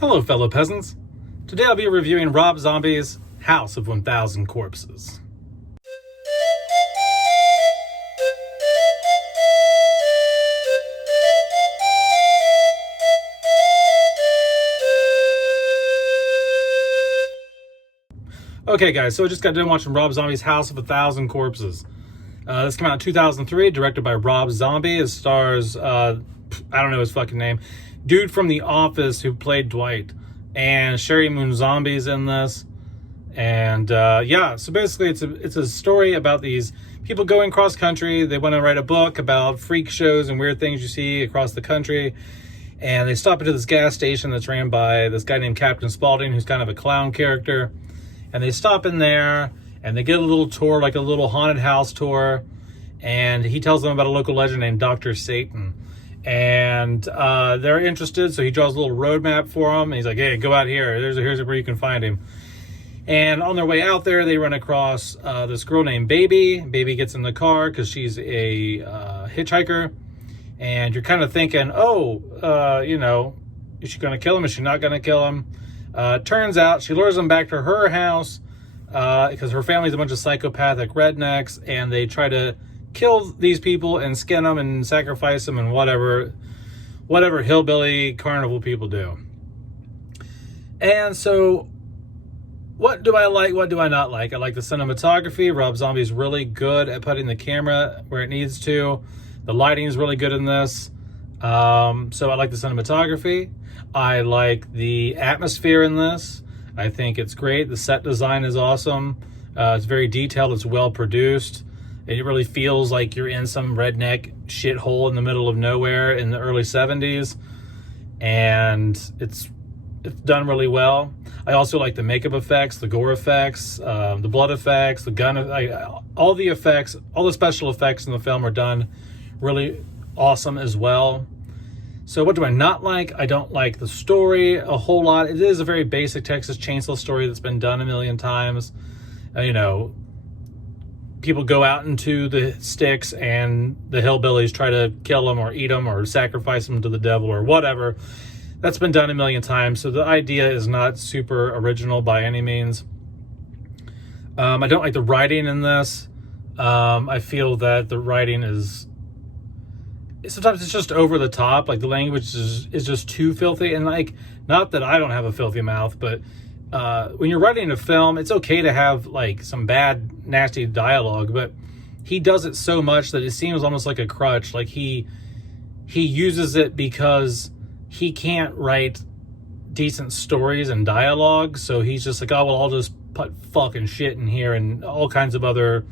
Hello, fellow peasants. Today I'll be reviewing Rob Zombie's House of 1000 Corpses. Okay, guys, so I just got done watching Rob Zombie's House of 1000 Corpses. This came out in 2003, directed by Rob Zombie. It stars, I don't know his fucking name, dude from The Office who played Dwight. And Sheri Moon Zombie's in this. And yeah, so basically it's a story about these people going cross country. They want to write a book about freak shows and weird things you see across the country. And they stop into this gas station that's ran by this guy named Captain Spaulding, who's kind of a clown character. And they stop in there and they get a little tour, like a little haunted house tour. And he tells them about a local legend named Dr. Satan. And they're interested, so he draws a little roadmap for them. And he's like, hey, go out here. Here's where you can find him. And on their way out there, they run across this girl named Baby. Baby gets in the car because she's a hitchhiker. And you're kind of thinking, is she going to kill him? Is she not going to kill him? Turns out she lures him back to her house because her family's a bunch of psychopathic rednecks, and they try to kill these people and skin them and sacrifice them and whatever hillbilly carnival people do. And so what do I like? What do I not like? I like the cinematography. Rob Zombie's really good at putting the camera where it needs to. The lighting is really good in this. So I like the cinematography. I like the atmosphere in this. I think it's great. The set design is awesome. It's very detailed. It's well produced. It really feels like you're in some redneck shithole in the middle of nowhere in the early 70s. And it's done really well. I also like the makeup effects, the gore effects, the blood effects, the gun, all the effects, all the special effects in the film are done really awesome as well. So what do I not like? I don't like the story a whole lot. It is a very basic Texas Chainsaw story that's been done a million times. People go out into the sticks and the hillbillies try to kill them or eat them or sacrifice them to the devil or whatever. That's been done a million times. So the idea is not super original by any means. I don't like the writing in this. I feel that the writing is... sometimes it's just over the top. Like the language is just too filthy. And like, not that I don't have a filthy mouth, but when you're writing a film, it's okay to have like some bad, nasty dialogue, but he does it so much that it seems almost like a crutch. Like he uses it because he can't write decent stories and dialogue. So he's just like, oh, well, I'll just put fucking shit in here and all kinds of other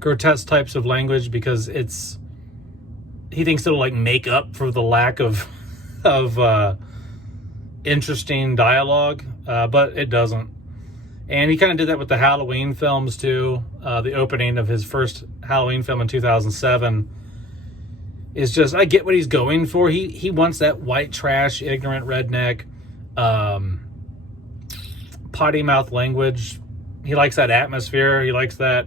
grotesque types of language because he thinks it'll like make up for the lack of interesting dialogue, but it doesn't. And he kind of did that with the Halloween films too. The opening of his first Halloween film in 2007 is just, I get what he's going for. He wants that white trash, ignorant redneck, potty mouth language. He likes that atmosphere. He likes that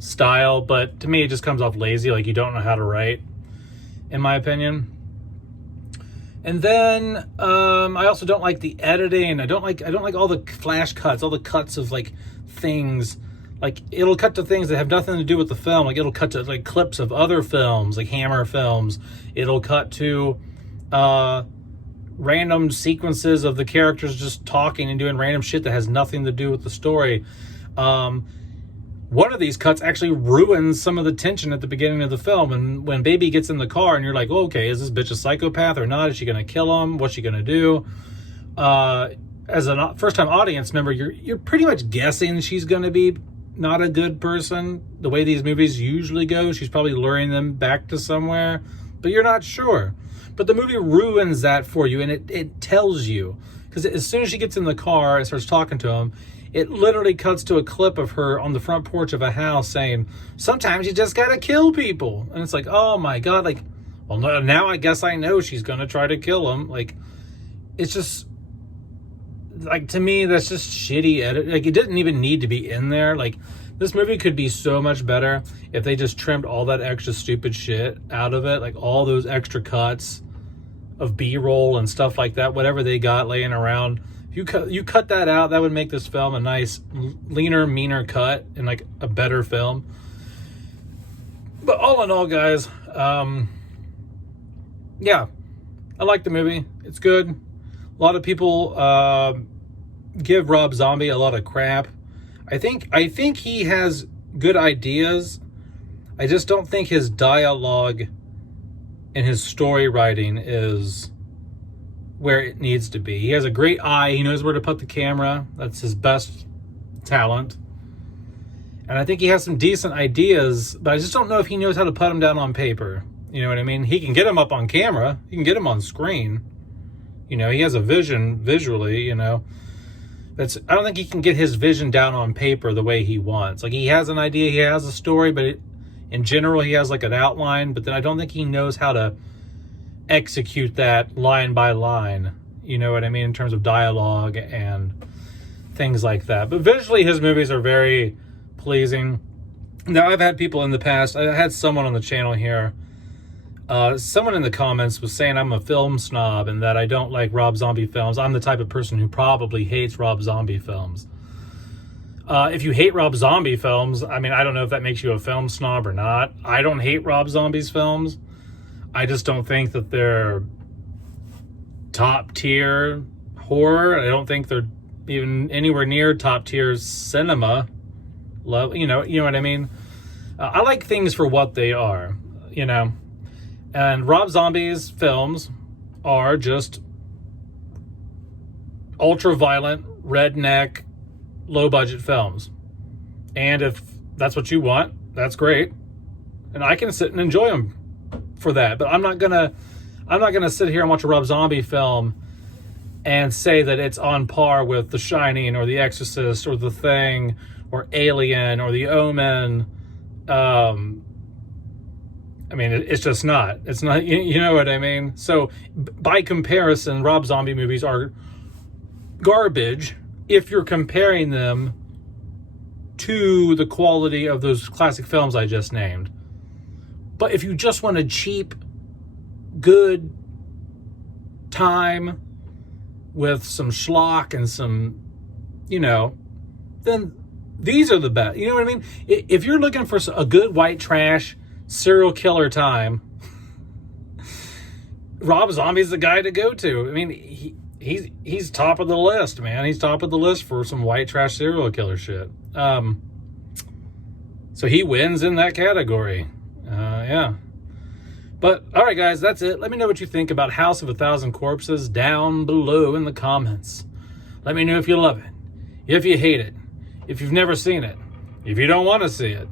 style, but to me it just comes off lazy, like you don't know how to write, in my opinion. And then I also don't like the editing. I don't like all the flash cuts, all the cuts of like things. Like it'll cut to things that have nothing to do with the film. Like it'll cut to like clips of other films, like Hammer films. It'll cut to random sequences of the characters just talking and doing random shit that has nothing to do with the story. One of these cuts actually ruins some of the tension at the beginning of the film. And when Baby gets in the car and you're like, oh, okay, is this bitch a psychopath or not? Is she going to kill him? What's she going to do? As a first-time audience member, you're pretty much guessing she's going to be not a good person. The way these movies usually go, she's probably luring them back to somewhere, but you're not sure. But the movie ruins that for you, and it tells you. Because as soon as she gets in the car and starts talking to him, it literally cuts to a clip of her on the front porch of a house saying, sometimes you just gotta kill people. And it's like, oh my God, like, well, now I guess I know she's gonna try to kill him. Like, it's just, like, to me, that's just shitty edit. Like, it didn't even need to be in there. Like, this movie could be so much better if they just trimmed all that extra stupid shit out of it. Like, all those extra cuts of B-roll and stuff like that, whatever they got laying around. If you cut that out, that would make this film a nice, leaner, meaner cut and like a better film. But all in all, guys, yeah, I like the movie. It's good. A lot of people give Rob Zombie a lot of crap. I think he has good ideas. I just don't think his dialogue and his story writing is where it needs to be. He has a great eye. He knows where to put the camera. That's his best talent. And I think he has some decent ideas, but I just don't know if he knows how to put them down on paper. You know what I mean? He can get them up on camera. He can get them on screen. You know, he has a vision visually, you know. I don't think he can get his vision down on paper the way he wants. Like, he has an idea, he has a story, but in general, he has like an outline, but then I don't think he knows how to execute that line by line. You know what I mean? In terms of dialogue and things like that. But visually, his movies are very pleasing. Now, I've had people in the past, I had someone on the channel here, someone in the comments was saying I'm a film snob and that I don't like Rob Zombie films. I'm the type of person who probably hates Rob Zombie films. If you hate Rob Zombie films, I mean, I don't know if that makes you a film snob or not. I don't hate Rob Zombie's films. I just don't think that they're top tier horror. I don't think they're even anywhere near top tier cinema. You know what I mean? I like things for what they are, you know. And Rob Zombie's films are just ultra-violent, redneck, low-budget films. And if that's what you want, that's great. And I can sit and enjoy them for that. But I'm not gonna sit here and watch a Rob Zombie film and say that it's on par with The Shining or The Exorcist or The Thing or Alien or The Omen. I mean, it's just not. It's not, you know what I mean? So, by comparison, Rob Zombie movies are garbage if you're comparing them to the quality of those classic films I just named. But if you just want a cheap, good time with some schlock and some, you know, then these are the best. You know what I mean? If you're looking for a good white trash serial killer time, Rob Zombie's the guy to go to. I mean, he's top of the list, man. He's top of the list for some white trash serial killer shit. So he wins in that category. Yeah. But, all right, guys, that's it. Let me know what you think about House of a Thousand Corpses down below in the comments. Let me know if you love it, if you hate it, if you've never seen it, if you don't want to see it.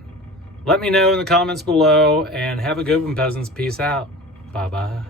Let me know in the comments below, and have a good one, peasants. Peace out. Bye-bye.